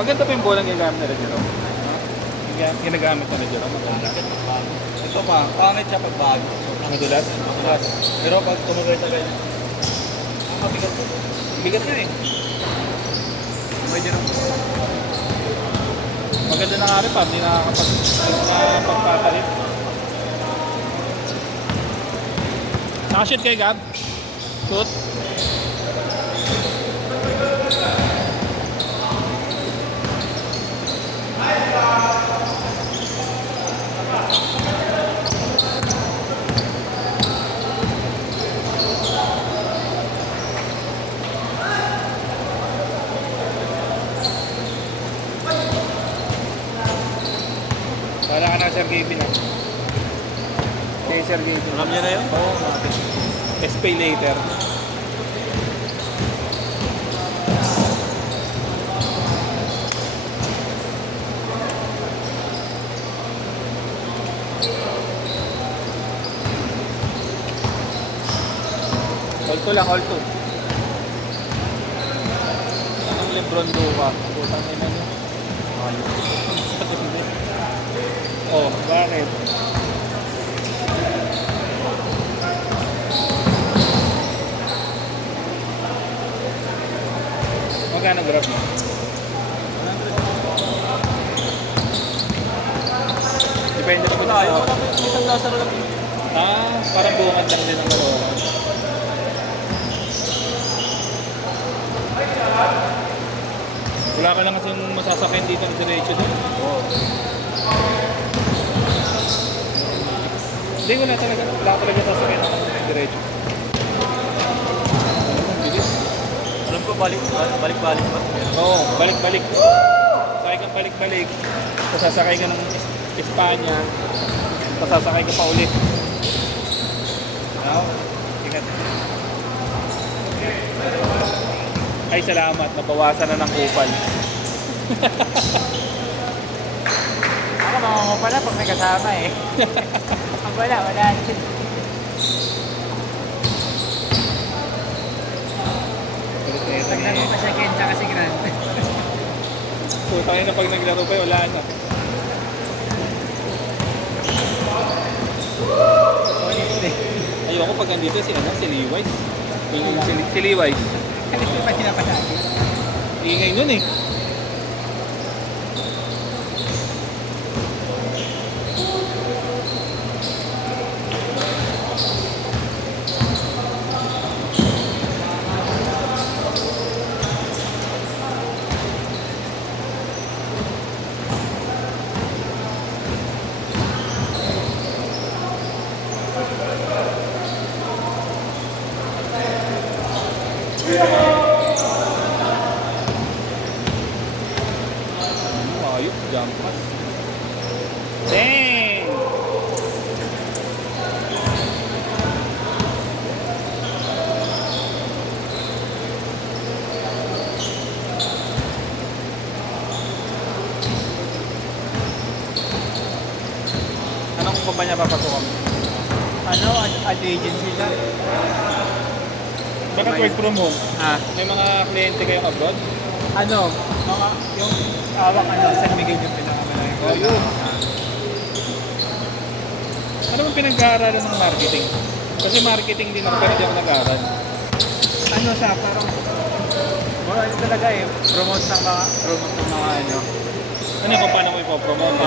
Maganda pa yung bolang ginagamit nila dito. Ginagamit na nila dito. Maganda. Ito pa, pangit siya pag bago. Madulas? Madulas. Pero pag tumagay na ganyan, ang mabigat po. Bigat na eh. Pwede rin. Maganda na nga rin pa. Hindi nakakapagpapalit. Nakashoot kayo, Gab? Shoot? Wala ka na, Sir Gaby na. Hey, Sir Gaby. Alam niya na yun? Oo, natin. Pay later. Hold to lang, hold to. Anong Lebron Duca? Putang ina niyo. Oh, bakit? Magkano grab mo? Depende na po sa Ayaw ko lang isang lasar lang. parang bungad lang din ang malola. Wala ka lang kasing masasakyan dito ng diretso doon. Oo. Hindi, wala talaga sasakyan ng diretso. Ang bilis. Alam ko balik-balik ba? Oo, balik-balik. Sakay kang balik-balik. Tapos sasakay ka ng Espanya. Tapos sasakay ka pa ulit. Wow, ingat. Ay, salamat. Nabawasan na ng kupal. Ako mamango pala pag may kasama eh. Pag wala din. Pag nandun pa siya Ken tsaka si Grant. So, tayo na pag naglaro pa, wala na. Ayoko pag nandito si Levi's. Si Levi's. Kasi ito pa sila pasagi. Ingay nun eh. Ayok, jump pass. Dang! Anong kumpanya papasukan mo? Ano, ad agency ka? Bakit work from home? May May mga kliyente kayong abroad? ano, mga yung awak San Miguel yung pinakamalaki. Oh, yun. Ano bang pinag-aaralan ng marketing? Kasi marketing din ako pero di ako nag-aaral. Ano siya, parang ano talaga eh, promote ng mga ano. Ano kung paano mo ipopromote?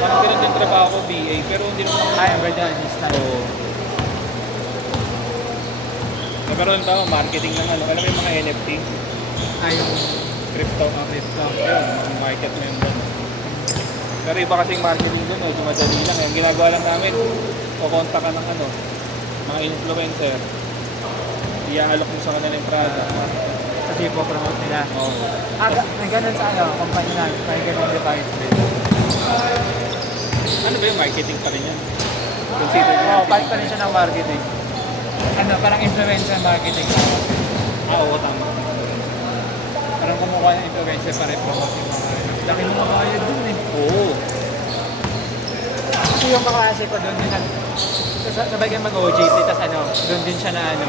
Parang ganun din trabaho ko, BA, pero hindi naman ako. Ay, verdad, is na. Oo. Meron pa ako, marketing ng ano. Alam mo yung mga NFT? Ay, yung Crypto. crypto. Yun, market mo yun doon. Pero iba kasing marketing doon, medyo madali lang. Yung ginagawa lang namin, kukonta ka ng ano, mga influencer. Iaalok mo sa kanila yung product. Kasi ipopromote nila. Oo. Ganun sa ano, company na, may ganun department. Ano ba yung marketing pa rin yan? Consider Oo, part pa rin siya ng marketing. Ano, parang influencer marketing. Oo, tama. Parang kumukuha ng influencer para i-promote yung mga ano. Laki mo makakayod dun eh. Oo. Kasi yung kaklase ko dun, yung sabay kayo mag-OJT, tas ano, doon din siya na ano.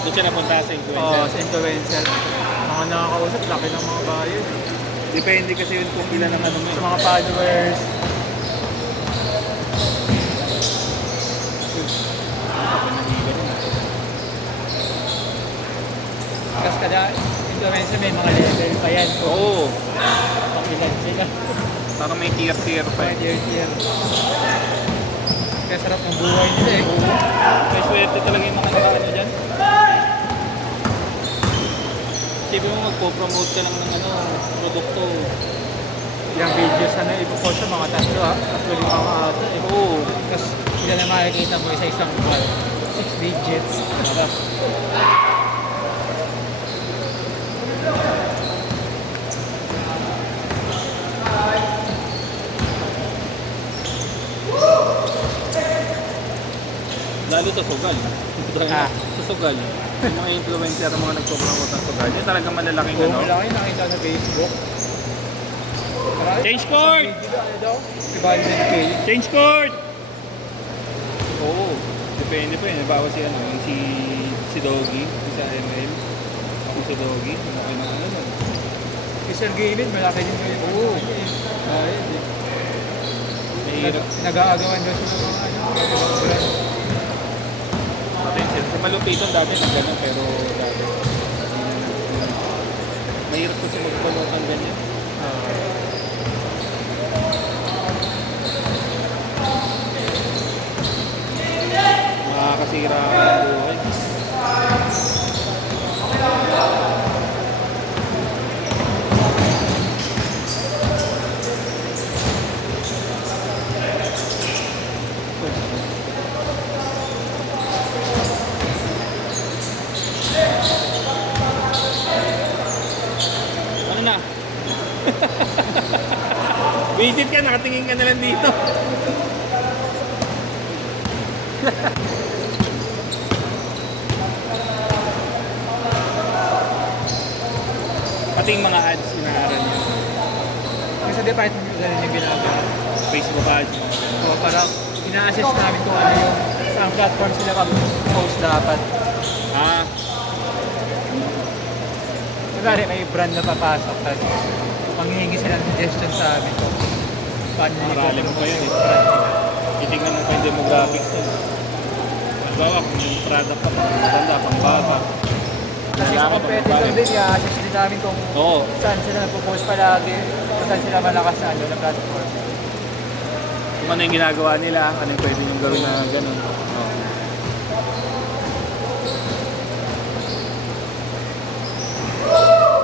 Doon siya napunta sa influencer. Oo, sa influencer. Mga nakakausap, laki ng mga bayan. Depende kasi yun kung ilan ang ano mo. Sa mga followers. Kasi kada influencer may mga level pa yan. Oo. Pakilan sila. Parang may tier-tier pa Pa eh. year. Kaya sarap ng buhay nila eh. May swerte talaga yung mga nakaano dyan. Sabi mo magpo-promote ka lang ng ano, produkto. Yung videos ano, ipo-post siya mga tatlo ha. Tatlo lima mga ata eh. Oo. Tapos sila na makikita mo sa isang buwan. 6 digits. Lalo sa sugal. Ah. Sa sugal. Yung mga influencer ang mga nagpo-promote ng sugal. Yun talagang malalaking Oo, ano. malaki nakita sa Facebook. Marami. Change court! Isang video, ano daw? Ibali na K. Change court! Oo. Depende pa yun. Bawa si ano, yung si Doggy, yung sa ML. Ako si Doggy. Malaki ng ano nun. Si Sir Gavin, malaki din yung Oo. ayun eh. Mahirap. Nag-aagawan daw sila mga ano, mga brand. Attention. Sa malupitan dati ng ganun pero dati. Mahirap kasi magpanood ng ganyan. Makakasira ang buhay. Ano na? Visit ka, nakatingin ka na lang dito. Pati yung mga ads, inaaral niyo. Kasi sa department ko ganun yung ginagawa. Facebook ads, mga ganun. O parang ina-assess namin kung ano yung saan platform sila mag-post dapat. Ah, Kunwari may brand na papasok tapos panghihingi sila ng suggestion sa amin kung paano nila Marami mo pa yun eh. yung brand nila. titignan mo pa yung demographics nun. Halimbawa, kung yung product ka pang matanda, pang bata. Kasi sa lalaki, pang competitor babae. din, i-assess din namin kung Oo. saan sila nagpo-post palagi, kung saan sila malakas sa ano, na platform. Kung ano yung ginagawa nila, ano yung pwede yung gawin na gano'n. Oo.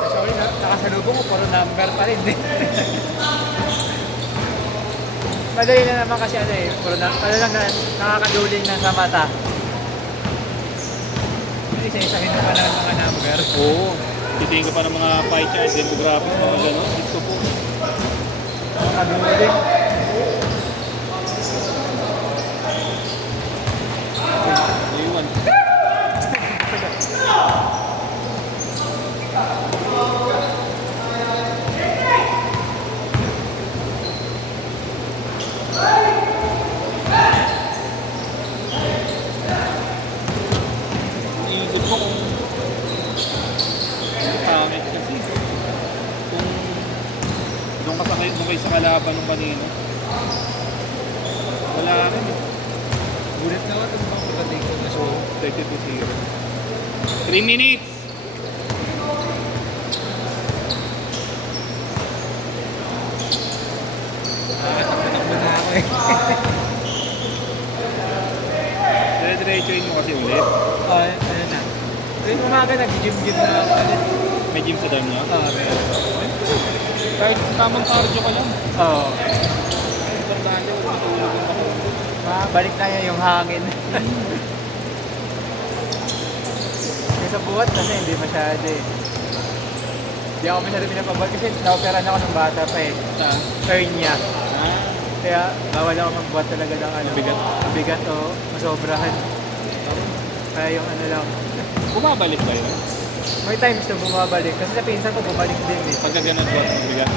Sorry, nakasalubong ko, puro number pa rin eh. Madali na naman kasi ano eh, puro na, ano lang na, nakakaduling na sa mata. Isa-isahin mo pa lang ang mga number. Oo. Titingin ka pa ng mga pie chart, demographics, mga gano'n. Gusto po. Nakakaduling. Iwan. Iisip ko kung pangit kasi. Kung doon kayo sa kalaban ng kanino. Wala rin eh. Gulit na ako itong mga pagdating ko na so. 32-0. 3 minutes! Takbo na ako eh. Dire-diretsuin mo kasi ulit. Ano na. Tuwing umaga nag-gym-gym na ako ulit. May gym sa dam niya. Meron. Kahit tamang cardio ka lang. Oo. Importante, huwag matulog ang pakulo. Balik na yan yung hangin. Yung sa buhat kasi hindi masyado eh. Hindi ako masyado pinapabuhat kasi na-operan ako ng bata pa eh. Sa? Hernia. Ah, Kaya bawal ako magbuhat talaga ng ano. Mabigat. Mabigat o masobrahan. Kaya yung ano lang. bumabalik ba yun? May times na bumabalik. Kasi sa pinsan ko bumalik din eh. Pagka ganun ba? Mabigat?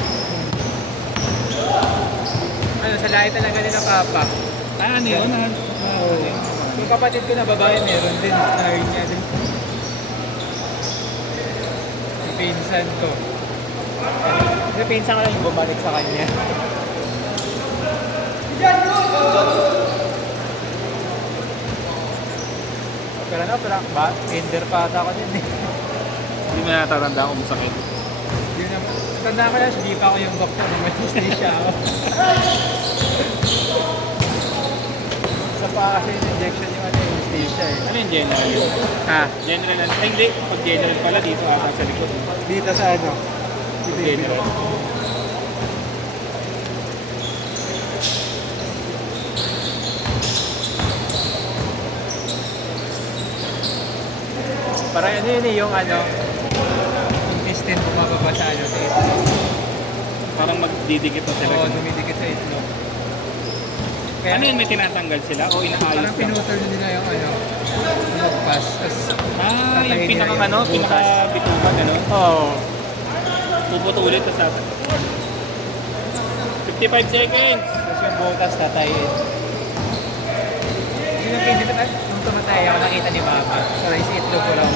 Ano, sa lahi talaga nila papa. Ah, ano yun? Oo. Yung kapatid ko na babae, meron din. Sabi niya din. Yung pinsan ko. Yung pinsan ko lang yung bumalik sa kanya. Pero ano, ender pa ata ako din eh. Hindi mo natatanda kung masakit. Yun na, tanda ko na, hindi pa ako yung doktor na may anesthesia ako. Sa pa kasi yung injection yung anesthesia eh. Ano yung general yun? Ha? General, ay hindi. Pag general pala, dito ata sa likod. Dito sa ano? General. Parang ano yun eh, yung ano, intestine bumababa sa ano, sa itlog. Parang magdidikit na sila. Oo, dumidikit sa itlog. Kaya, Ano yun, may tinatanggal sila o inaayos parang lang? pinutol nila yung ano, lumagpas. Tapos, Ah, yung tatayin pinaka nila ano, yung pinaka bituka, gano'n. oo. Puputulin, tapos 55 seconds! Tapos yung butas tatayin. Yun ang pinito na, nung tumatay ako nakita ni Mama. Pero yung itlog ko lang.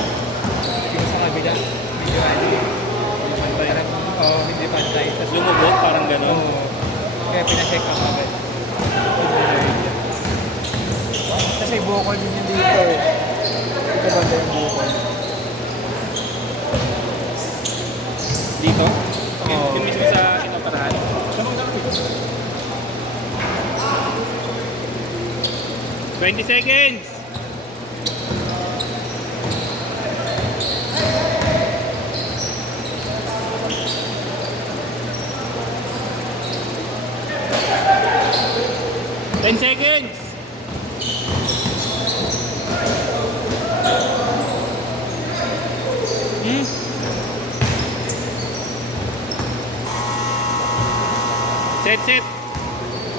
Dito sa kabila, medyo ano, parang, oo, hindi pantay. Tapos, Lumubog, parang gano'n. oo. Kaya pinacheck up agad. Kasi bukol din yung dito eh. Ito banda yung bukol. Dito? Oo. Yung mismo sa inoperahan. 20 seconds! Ten seconds! Hmm? Set, set!